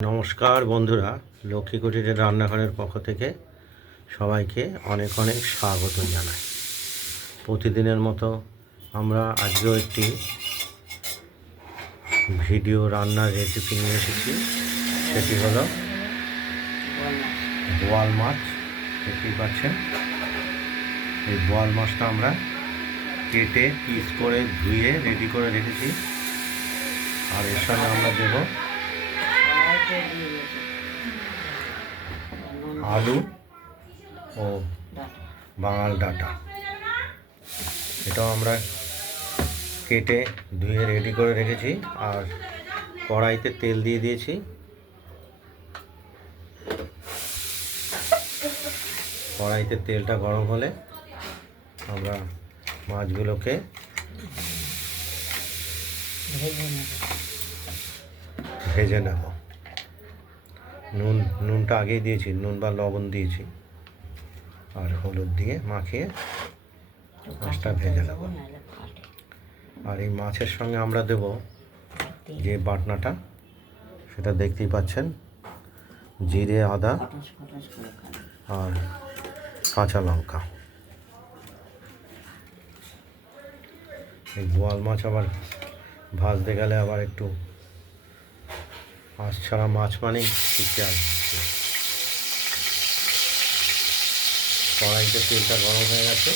নমস্কার বন্ধুরা, লক্ষ্মী কুটিরের রান্নাঘরের পক্ষ থেকে সবাইকে অনেক অনেক স্বাগত জানাই। প্রতিদিনের মতো আমরা আজকেও একটি ভিডিও রান্নার রেসিপি নিয়ে এসেছি। সেটি হলো বোয়াল মাছ। দেখতেই পাচ্ছেন, এই বোয়াল মাছটা আমরা কেটে পিস করে ধুয়ে রেডি করে রেখেছি। আর এর সঙ্গে আমরা দেব আলু ও বাঙাল ডাঁটা। এটাও আমরা কেটে ধুয়ে রেডি করে রেখেছি। আর কড়াইতে তেল দিয়ে দিয়েছি। কড়াইতে তেলটা গরম হলে আমরা মাছগুলোকে ভেজে নেব। নুনটা আগেই দিয়েছি, নুন বা লবণ দিয়েছি, আর হলুদ দিয়ে মাখিয়ে মাছটা ভেজে নেব। আর এই মাছের সঙ্গে আমরা দেব যে বাটনাটা, সেটা দেখতেই পাচ্ছেন, জিরে, আদা আর কাঁচা লঙ্কা। এই বোয়াল মাছ আবার ভাজতে গেলে আবার একটু আঁশ ছাড়া মাছ মানেই শিখতে আসছে। কড়াইতে তেলটা গরম হয়ে গেছে।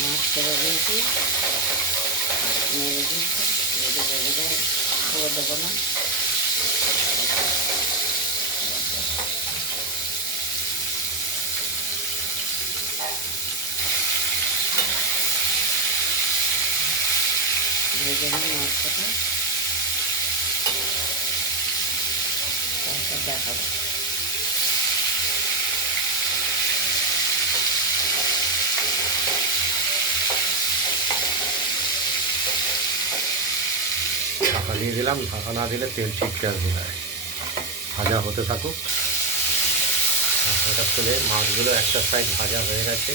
মাছ করে দিয়েছি, নেড়ে দিয়েছি, করে দেবো না। ভেজে নিই মাছটাকে, তারপর দেখাবো। ঢাকা দিয়ে দিলাম। ঢাকা না দিলে তেল ছিটকে আসবে। ভাজা হতে থাকুক। ঢাকাটা খুলে মাছগুলো একটা সাইড ভাজা হয়ে গেছে,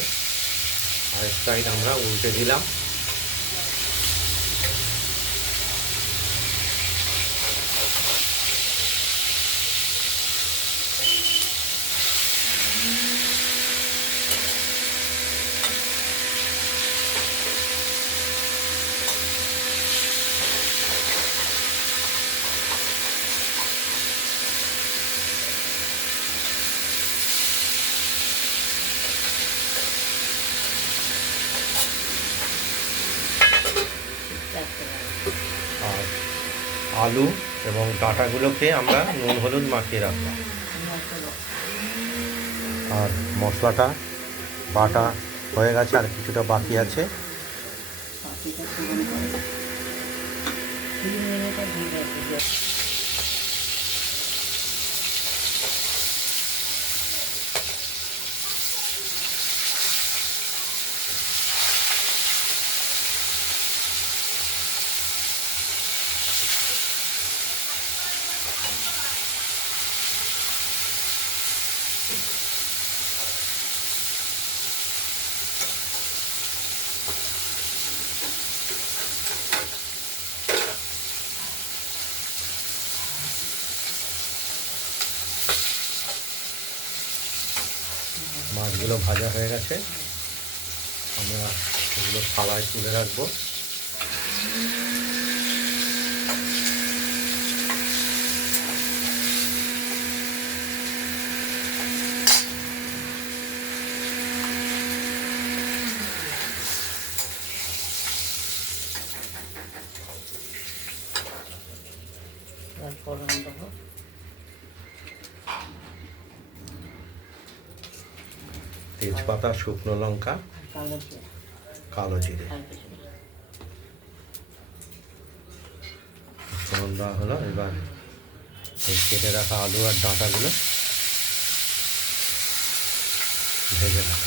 আরেক সাইড আমরা উল্টে দিলাম। আর আলু এবং ডাঁটাগুলোকে আমরা নুন হলুদ মাখিয়ে রাখলাম। আর মশলাটা বাটা হয়ে গেছে, আর কিছুটা বাকি আছে। মাছগুলো ভাজা হয়ে গেছে, আমরা এগুলো থালায় তুলে রাখবো। তেজপাতা, শুকনো লঙ্কা, কালো জিরে ফোড়ন দেওয়া হলো। এবার এই কেটে রাখা আলু আর ডাঁটাগুলো ভেজে নেব।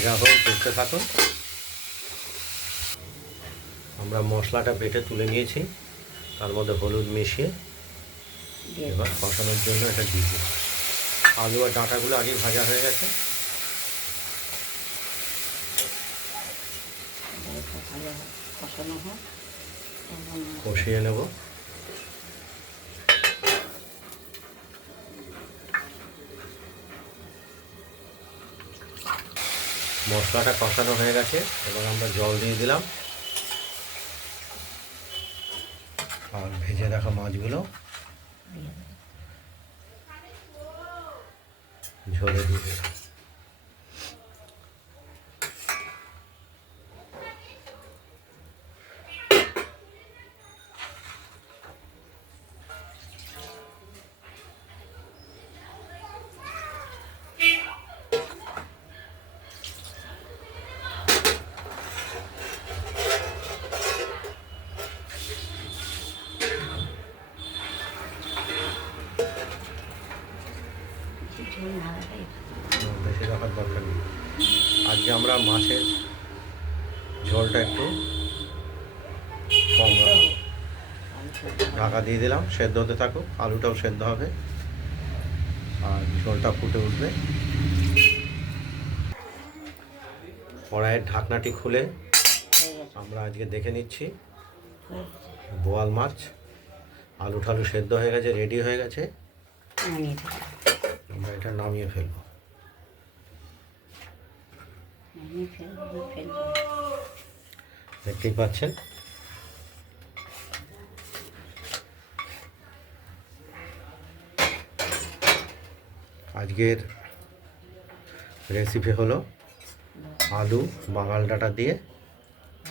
ভাজা হোক, দেখতে থাকুন। আমরা মশলাটা বেটে তুলে নিয়েছি, তার মধ্যে হলুদ মিশিয়ে দিয়ে এবার কষানোর জন্য এটা দিয়ে দিই। আলু আর ডাঁটাগুলো আগেই ভাজা হয়ে গেছে। ভালো কষানো হোক এবং কষিয়ে নেব। মশলাটা কষানো হয়ে গেছে, এবার আমরা জল দিয়ে দিলাম আর ভেজে রাখা মাছগুলো দিয়ে দেবো। ঝোলে দিয়ে দিলাম। বেশি ঝোল না রাখাই ভালো। বেশি রাখার দরকার নেই। আজকে আমরা মাছের ঝোলটা একটু কম রাখবো। আলু সেদ্ধ হবে। ঢাকা দিয়ে দিলাম, সেদ্ধ হতে থাকুক, আলুটাও সেদ্ধ হবে আর ঝোলটা ফুটে উঠবে। কড়াইয়ের ঢাকনাটি খুলে হয়ে গেছে, আমরা আজকে দেখে নিচ্ছি হয়ে গেছে। বোয়াল মাছ। আলু ঠালু সেদ্ধ হয়ে গেছে, রেডি হয়ে গেছে। নামিয়ে ফেলো। আমরা এটা নামিয়ে ফেলবো। নামিয়ে ফেলবো, ফেলবো। দেখতেই পাচ্ছেন আজকের রেসিপি হলো আলু বাঙাল ডাঁটা দিয়ে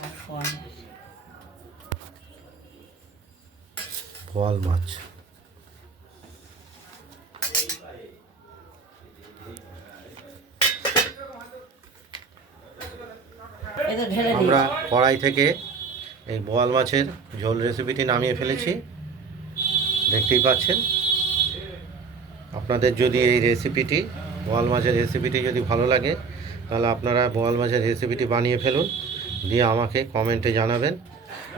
আর ফোয়ান মাছ। বোয়াল মাছ। এই তো ঢেলে আমরা দিয়েছি। কড়াই থেকে এই বোয়াল মাছের ঝোল রেসিপিটি নামিয়ে ফেলেছি, দেখতেই পাচ্ছেন। আপনাদের যদি এই রেসিপিটি, বোয়াল মাছের রেসিপিটি যদি ভালো লাগে, তাহলে আপনারা বোয়াল মাছের রেসিপিটি বানিয়ে ফেলুন, দিয়ে আমাকে কমেন্টে জানাবেন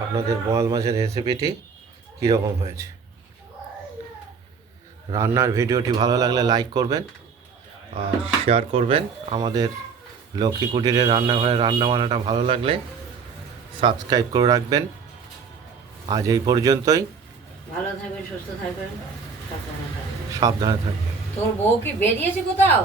আপনাদের বোয়াল মাছের রেসিপিটি কীরকম হয়েছে। রান্নার ভিডিওটি ভালো লাগলে লাইক করবেন আর শেয়ার করবেন। আমাদের লক্ষ্মী কুটিরের রান্নাঘরে রান্নাবান্নাটা ভালো লাগলে সাবস্ক্রাইব করে রাখবেন। আজ এই পর্যন্তই। ভালো থাকবেন, সুস্থ থাকবেন, সাবধানে থাকবেন। সাবধানে থাকবেন। তোর বউ কি বেরিয়েছে কোথাও?